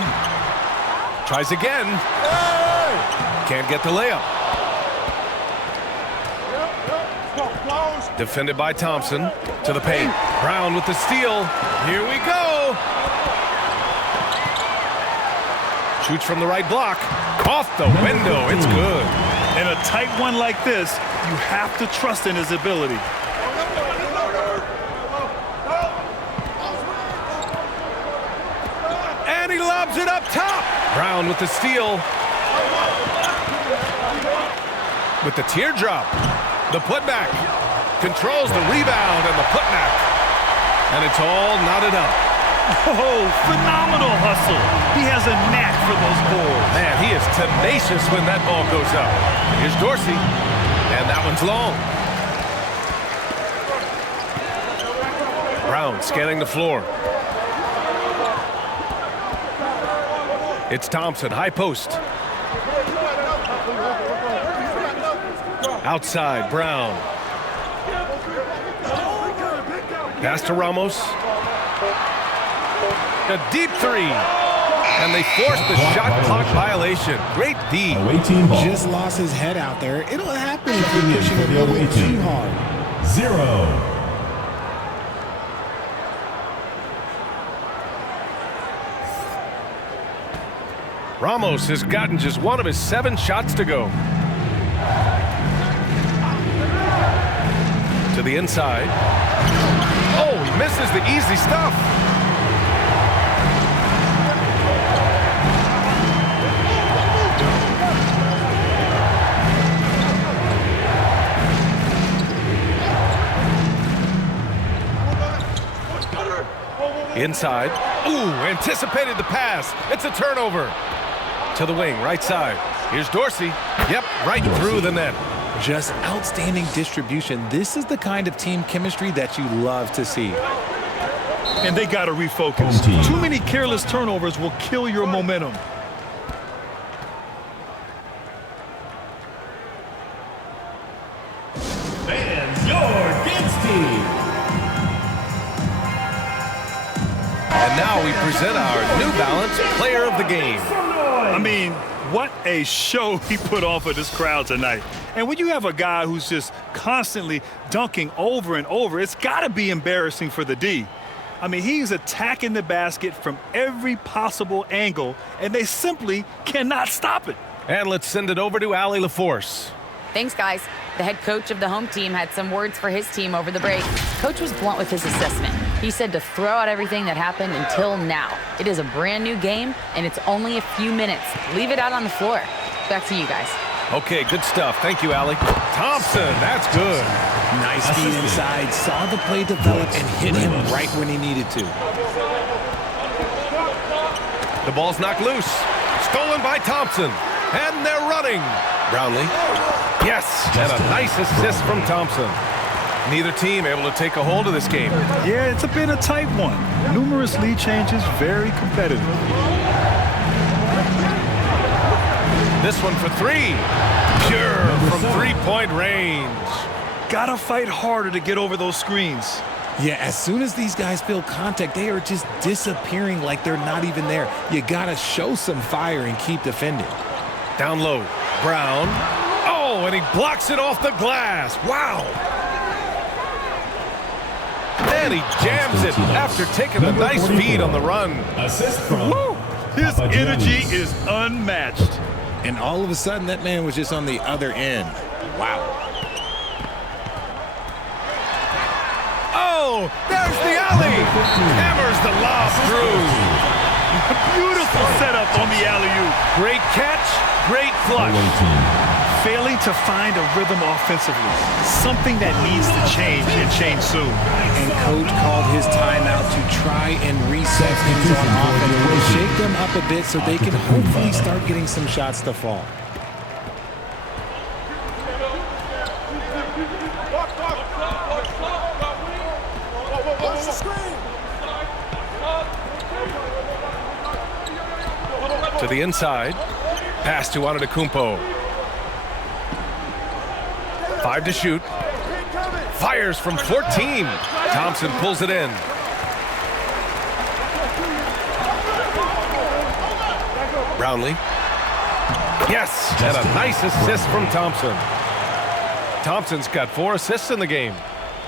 Tries again. Can't get the layup. Defended by Thompson. To the paint. Brown with the steal. Here we go. Shoots from the right block. Off the window. It's good. In a tight one like this, you have to trust in his ability. And he lobs it up top. Brown with the steal. With the teardrop. The putback. Controls the rebound and the putback. And it's all knotted up. Oh, phenomenal hustle. He has a knack for those balls. Man, he is tenacious when that ball goes up. Here's Dorsey. And that one's long. Brown scanning the floor. It's Thompson, high post. Outside, Brown. Pass to Ramos. A deep three. And they force the shot clock violation. Great D. Just lost his head out there. It'll happen if you're pushing a little too hard. 0. Ramos has gotten just one of his 7 shots to go. To the inside. Oh, he misses the easy stuff. Inside. Ooh, anticipated the pass. It's a turnover. To the wing, right side. Here's Dorsey. Yep, right through the net. Just outstanding distribution. This is the kind of team chemistry that you love to see. And they got to refocus. Too many careless turnovers will kill your momentum. And your kids team. And now we present our New Balance Player of the Game. I mean, what a show he put on for this crowd tonight. And when you have a guy who's just constantly dunking over and over, it's got to be embarrassing for the D. I mean, he's attacking the basket from every possible angle, and they simply cannot stop it. And let's send it over to Allie LaForce. Thanks, guys. The head coach of the home team had some words for his team over the break. Coach was blunt with his assessment. He said to throw out everything that happened until now. It is a brand new game, and it's only a few minutes. Leave it out on the floor. Back to you guys. Okay, good stuff. Thank you, Allie. Thompson, that's good. Nice feed inside, saw the play develop and hit him right when he needed to. The ball's knocked loose. Stolen by Thompson. And they're running. Brownlee. Yes, and a nice assist from Thompson. Neither team able to take a hold of this game. Yeah, it's been a tight one. Numerous lead changes, very competitive. This one for three. Pure from three-point range. Gotta fight harder to get over those screens. Yeah, as soon as these guys feel contact, they are just disappearing like they're not even there. You gotta show some fire and keep defending. Down low, Brown. Oh, and he blocks it off the glass. Wow. And he jams it after taking a nice feed on the run. Assist from His energy is unmatched. And all of a sudden, that man was just on the other end. Wow. Oh, there's the alley. Hammers the lob through. Beautiful setup on the alley-oop. Great catch, great flush. Failing to find a rhythm offensively. Something that needs to change and change soon. And coach called his timeout to try and reset things on offense. We'll shake them up a bit so they can hopefully start getting some shots to fall. To the inside. Pass to Antetokounmpo. 5 to shoot. Fires from 14. Thompson pulls it in. Brownlee. Yes, and a nice assist from Thompson. Thompson's got 4 assists in the game.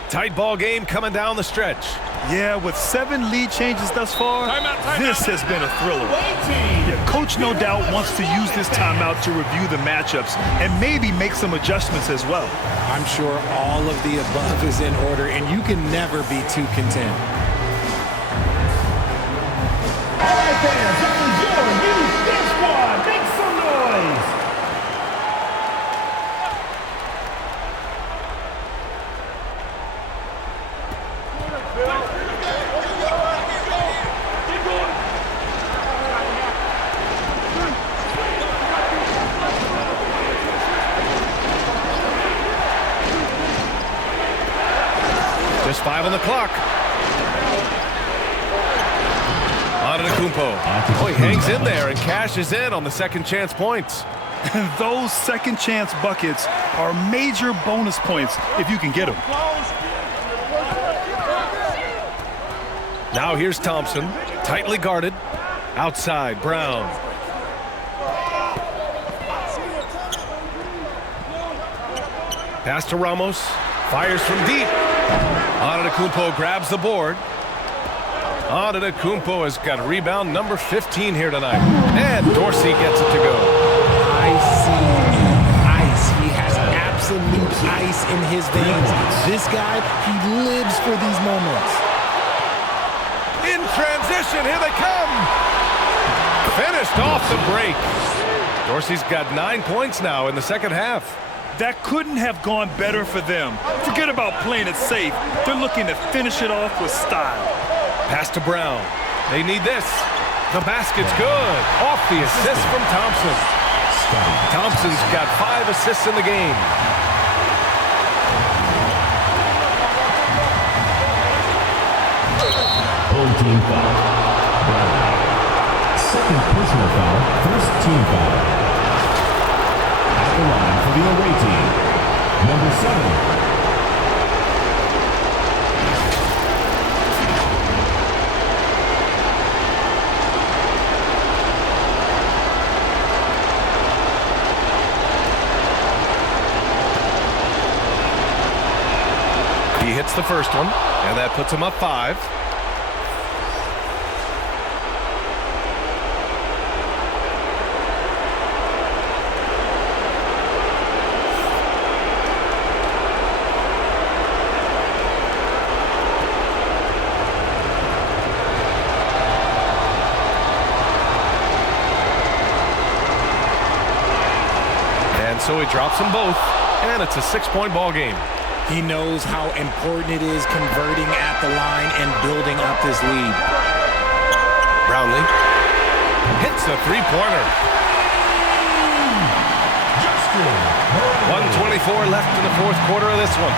Tight ball game coming down the stretch. Yeah, with 7 lead changes thus far, this has been a thriller. Yeah, coach no doubt wants to use this timeout to review the matchups and maybe make some adjustments as well. I'm sure all of the above is in order, and you can never be too content. All right, fans, that was your youth Big Squad. Make some noise. Just 5 on the clock. Antetokounmpo. Oh, he hangs in there and cashes in on the second chance points. And those second chance buckets are major bonus points if you can get them. Now here's Thompson, tightly guarded. Outside, Brown. Pass to Ramos. Fires from deep. Antetokounmpo grabs the board. Antetokounmpo has got rebound number 15 here tonight. And Dorsey gets it to go. I see ice. He has absolute ice in his veins. This guy, he lives for these moments. In transition, here they come. Finished off the break. Dorsey's got 9 points now in the second half. That couldn't have gone better for them. Forget about playing it safe. They're looking to finish it off with style. Pass to Brown. They need this. The basket's good. Off the assist from Thompson. Thompson's got 5 assists in the game. Home team foul. Second personal foul, first team foul. At the line for the away team, number 7. He hits the first one, and that puts him up 5. And so he drops them both, and it's a 6-point ball game. He knows how important it is converting at the line and building up this lead. Brownlee hits a 3-pointer. 1:24 left in the 4th quarter of this one.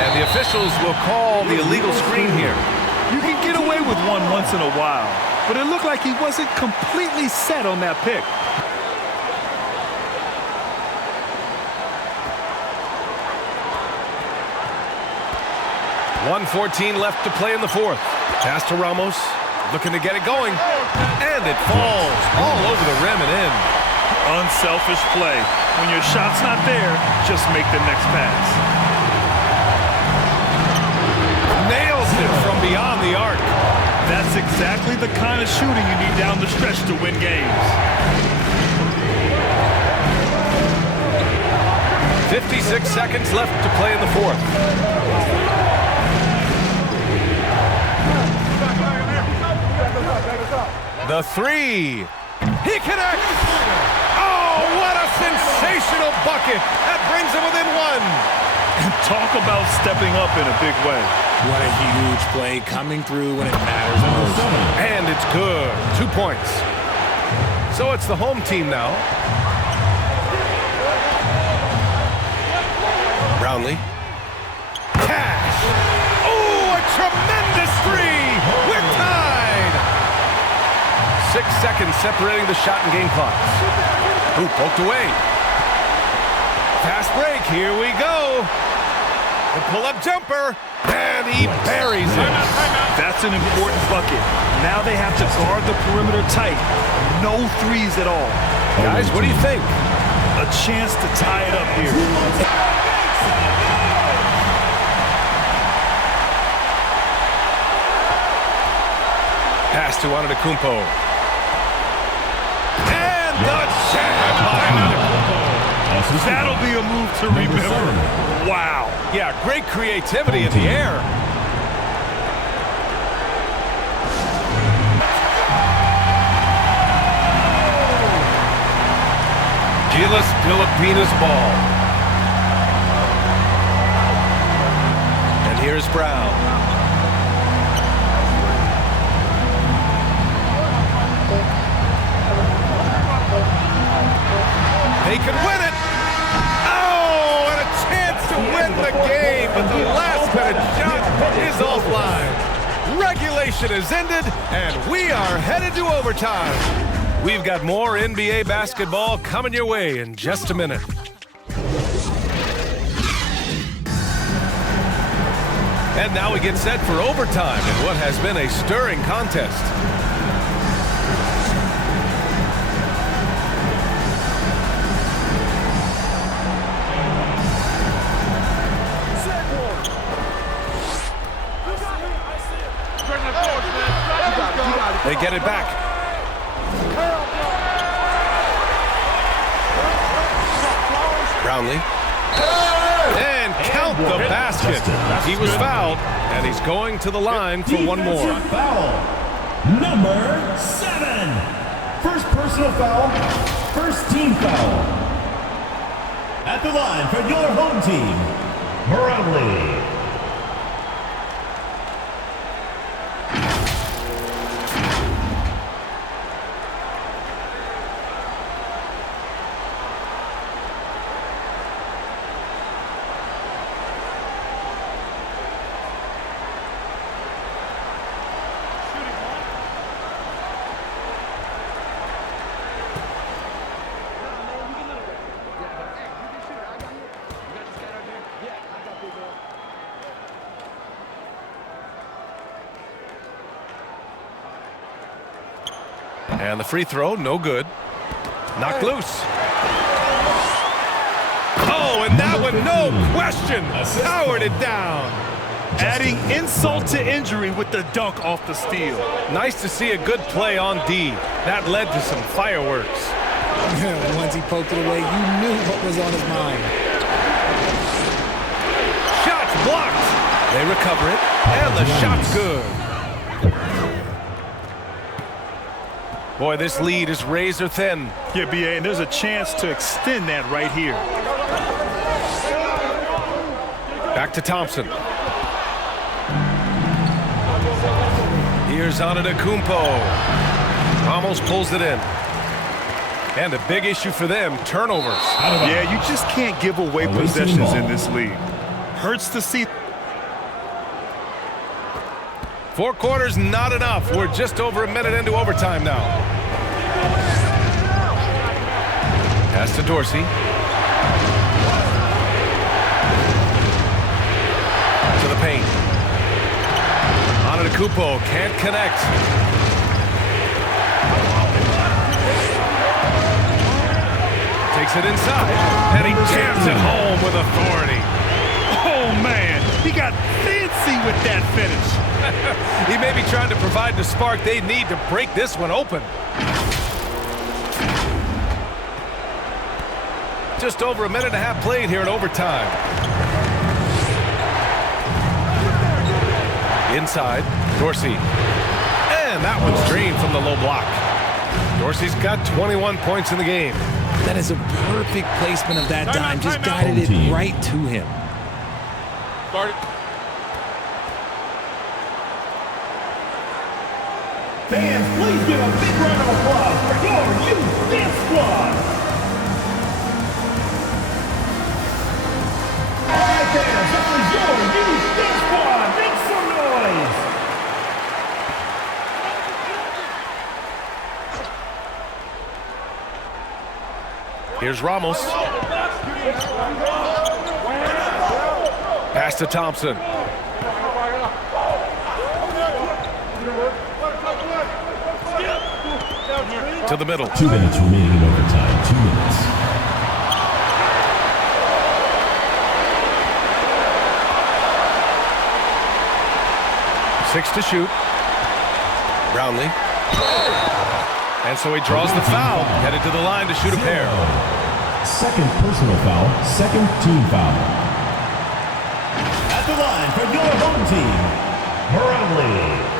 And the officials will call the illegal screen here. You can get away with one once in a while, but it looked like he wasn't completely set on that pick. 1:14 left to play in the 4th. Pass to Ramos, looking to get it going. And it falls all over the rim and in. Unselfish play. When your shot's not there, just make the next pass. Nails it from beyond the arc. That's exactly the kind of shooting you need down the stretch to win games. 56 seconds left to play in the 4th. The 3. He connects. Oh, what a sensational bucket. That brings him within 1. And talk about stepping up in a big way. What a huge play coming through when it matters most. And it's good. 2 points. So it's the home team now. Brownlee. Cash. Oh, a tremendous 3. We're tied. 6 seconds separating the shot and game clocks. Ooh, poked away. Fast break. Here we go. The pull-up jumper. And he buries it. That's an important bucket. Now they have to guard the perimeter tight. No threes at all. Guys, what do you think? A chance to tie it up here. Pass to Antetokounmpo. And the jam by Antetokounmpo. That'll be a move to remember. Wow. Yeah, great creativity in the air. GILAS Pilipinas ball. And here's Brown. They could win it. Oh, and a chance to win the game, but the last-minute shot is offline. Regulation is ended, and we are headed to overtime. We've got more NBA basketball coming your way in just a minute. And now we get set for overtime in what has been a stirring contest. They get it back. Brownlee. And count the basket. He was fouled, and he's going to the line for one more. Foul. Number 7. First personal foul. First team foul. At the line for your home team, Brownlee. And the free throw, no good. Knocked loose. Oh, and that one, no question, powered it down. Adding insult to injury with the dunk off the steal. Nice to see a good play on D. That led to some fireworks. Once he poked it away, you knew what was on his mind. Shots blocked. They recover it, and the shot's good. Boy, this lead is razor thin. Yeah, BA, and there's a chance to extend that right here. Back to Thompson. Here's Antetokounmpo. Almost pulls it in. And a big issue for them, turnovers. Yeah, you just can't give away possessions in this league. Hurts to see. 4 quarters, not enough. We're just over a minute into overtime now. Pass to Dorsey. To the paint. Antetokounmpo can't connect. Takes it inside, and he jams it home with authority. Oh, man, he got fancy with that finish. He may be trying to provide the spark they need to break this one open. Just over a minute and a half played here in overtime. Inside, Dorsey. And that one's drained from the low block. Dorsey's got 21 points in the game. That is a perfect placement of that dime. Just guided it right to him. Start it. Fans, please give a big round of applause for your youth dance squad. All right, fans, this is your youth dance squad. Make some noise. Here's Ramos. Pass to Thompson. To the middle. 2 minutes remaining in overtime. 2 minutes. Six to shoot. Brownlee. And so he draws the foul. Headed to the line to shoot a pair. Second personal foul. Second team foul. At the line for your home team, Brownlee.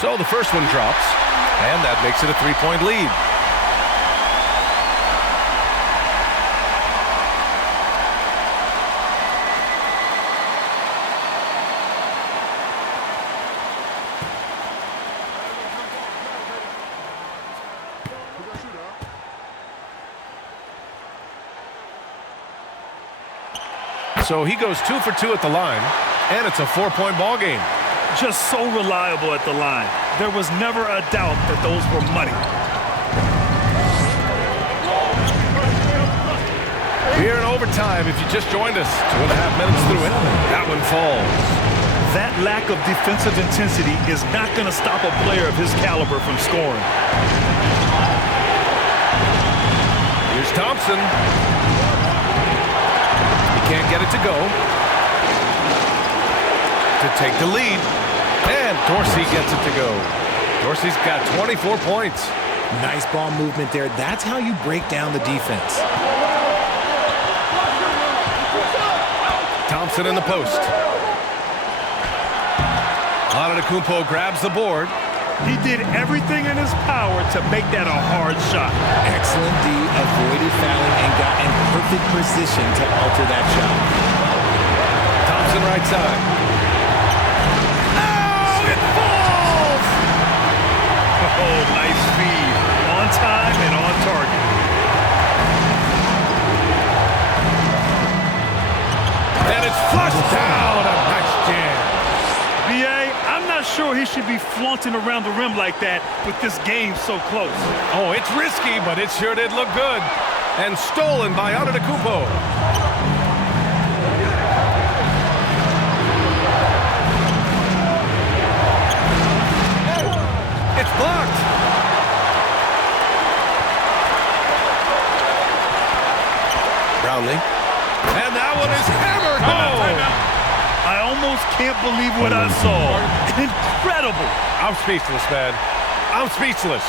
So the first one drops, and that makes it a 3-point lead. So he goes 2 for 2 at the line, and it's a 4-point ball game. Just so reliable at the line. There was never a doubt that those were money. Here in overtime, if you just joined us, 2.5 minutes through it, that one falls. That lack of defensive intensity is not going to stop a player of his caliber from scoring. Here's Thompson. He can't get it to go. To take the lead. And Dorsey gets it to go. Dorsey's got 24 points. Nice ball movement there. That's how you break down the defense. Thompson in the post. Antetokounmpo grabs the board. He did everything in his power to make that a hard shot. Excellent D, avoided fouling and got in perfect position to alter that shot. Thompson right side. Oh, nice feed. On time and on target. not sure he should be flaunting around the rim like that with this game so close. Oh, it's risky, but it sure did look good. And stolen by Antetokounmpo. It's blocked. Brownlee. And that one is hammered home. I almost can't believe what I saw. Incredible. I'm speechless, man. I'm speechless.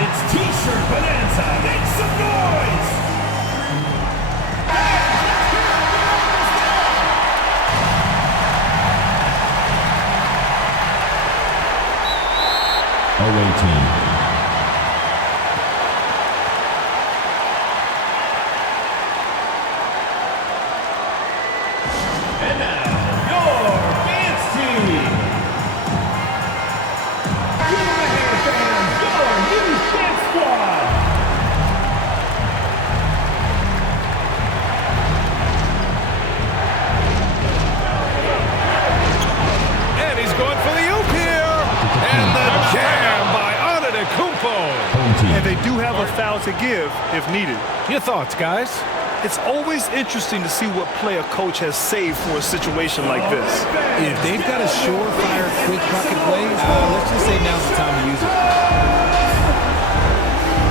It's T-shirt Bonanza. Make some noise. Away team. And now, your dance team. Give them a hand, fans. Your new dance squad. And he's going for the oop here. And the jam by Antetokounmpo. And they do have a foul to give if needed. Your thoughts, guys? It's always interesting to see what play a coach has saved for a situation like this. If they've got a surefire, quick bucket play, let's just say now's the time to use it.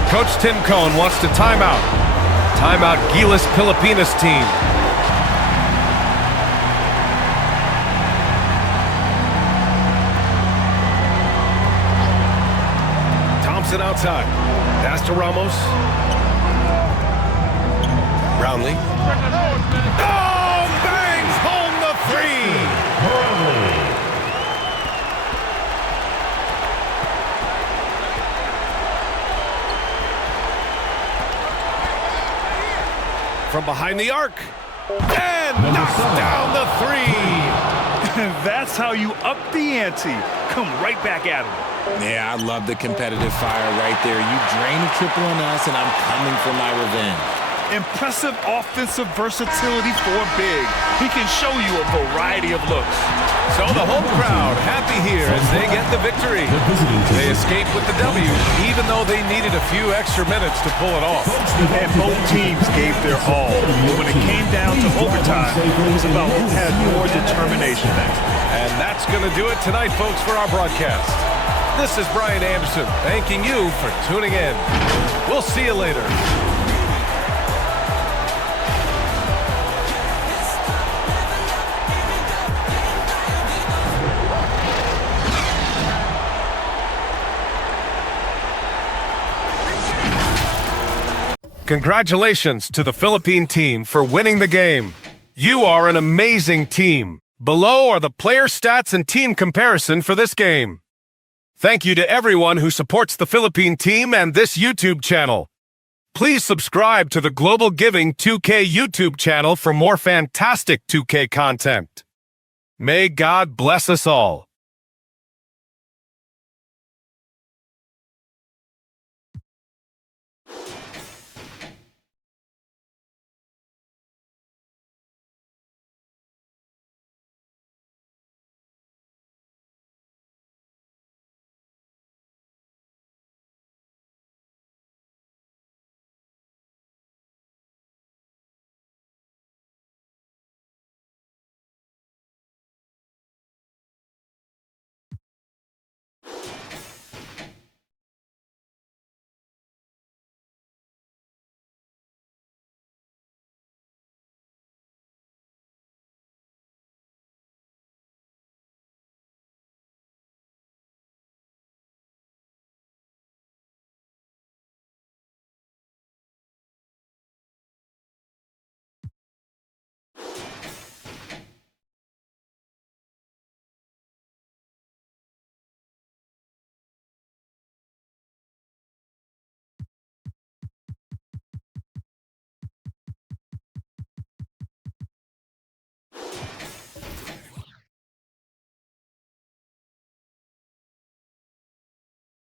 Coach Tim Cohn wants to timeout. Timeout GILAS Pilipinas team. Thompson outside. Pass to Ramos. Brownlee. Oh, bangs home the three. From behind the arc. And knocks down the three. And that's how you up the ante. Come right back at him. Yeah, I love the competitive fire right there. You drain a triple on us, and I'm coming for my revenge. Impressive offensive versatility for big. He can show you a variety of looks. So the home crowd happy here as they get the victory. They escape with the W, even though they needed a few extra minutes to pull it off. And both teams gave their all. But when it came down to overtime, it was about who had more determination. And that's going to do it tonight, folks, for our broadcast. This is Brian Anderson, thanking you for tuning in. We'll see you later. Congratulations to the Philippine team for winning the game. You are an amazing team. Below are the player stats and team comparison for this game. Thank you to everyone who supports the Philippine team and this YouTube channel. Please subscribe to the Global Giving 2K YouTube channel for more fantastic 2K content. May God bless us all.